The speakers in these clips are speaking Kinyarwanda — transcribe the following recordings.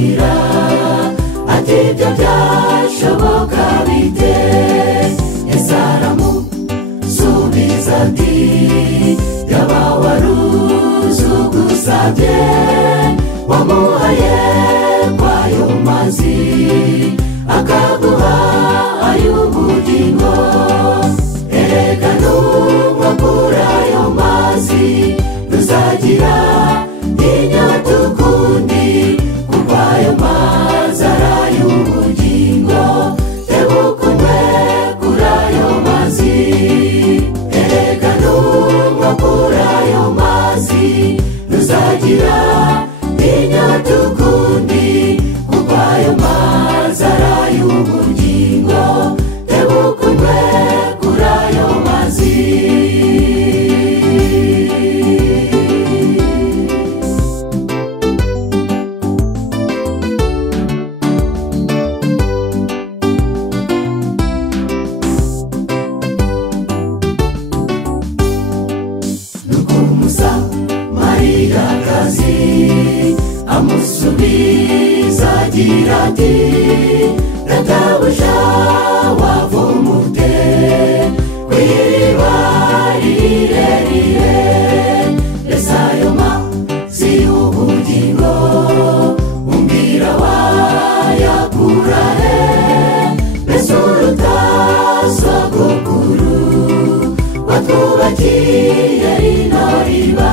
aramubwira ati ibyo byashoboka bite? Yesu aramusubiza ati yaba waruzugusabye wamuhaye kwayo mazi akaguha ay'ubugingo, erega nunywa kuri ayo mazi ntuzagira inyota ukundi, kuko ayo mazi ari ay'ubugingo. Tebuka unywe kuri ayo mazi, erega nunywa kuri ayo mazi ntuzagira inyota ukundi, kuko ayo mazi ari ay'ubugingo. Tebuka unywe kuri ayo mazi. Nuko umusamariyakazi amusubiza agira ati databuja wavoma ute ku iriba rirerire? Mbese ayo mazi y'ubugingo umbwira wayakura he? Mbese urutasogokuru watwubakiye rino riba?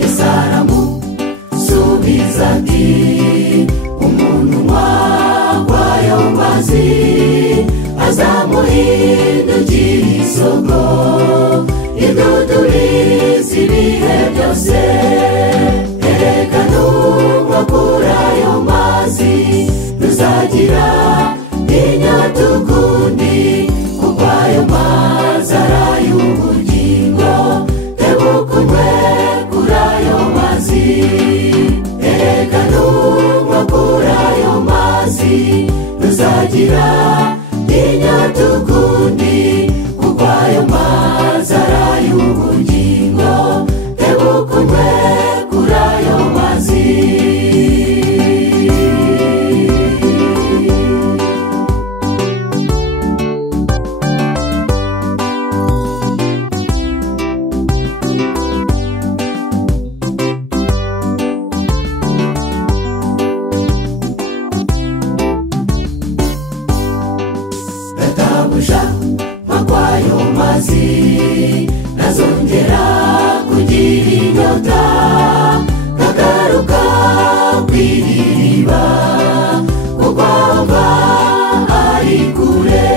Yesu aramusubiza ati umuntu unywa kwayo mazi azamuhindukira isoko iduduriza ibihe byose, erega nunywa kuri ayo mazi ntuzagira inyota ukundi, kuko ayo mazi ari ay'ubugingo. Tebuka unywe kuri ayo mazi, erega nunywa kuri ayo mazi ntuzagira inyota ukundi, kuko ayo mazi ari ay'ubugingo. Tebuka unywe kuri ayo mazi. Databuja mpa kwayo mazi ntazongera kugira inyota, nkagaruka kw'iriba kuko aho mva ari kure.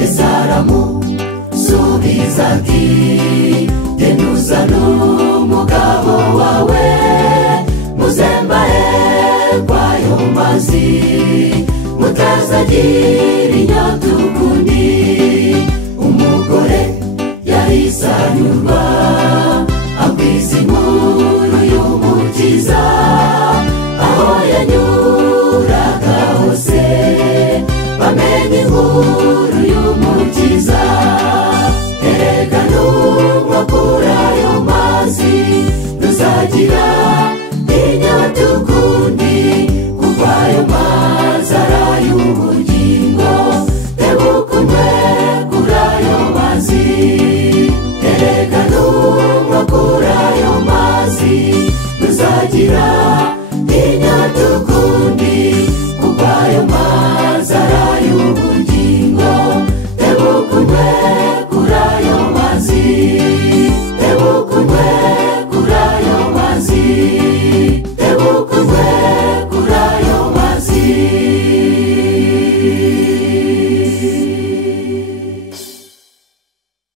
Yesu aramusubiza ati genda uzane umugabo wawe muzembahe kwayo mazi mutazagira inyota ukundi. Umugore yahise anyurwa abwiza inkuru y'umukiza aho yanyuraga hose, bamenye inkuru y'umukiza. Erega nunywa kuri ayo mazi ntuzagira inyota ukundi, kuko ayo mazi ari ay'ubugingo. Tebuka unywe kuri ayo mazi, erega nunywa kuri ayo mazi ntuzagira inyota ukundi.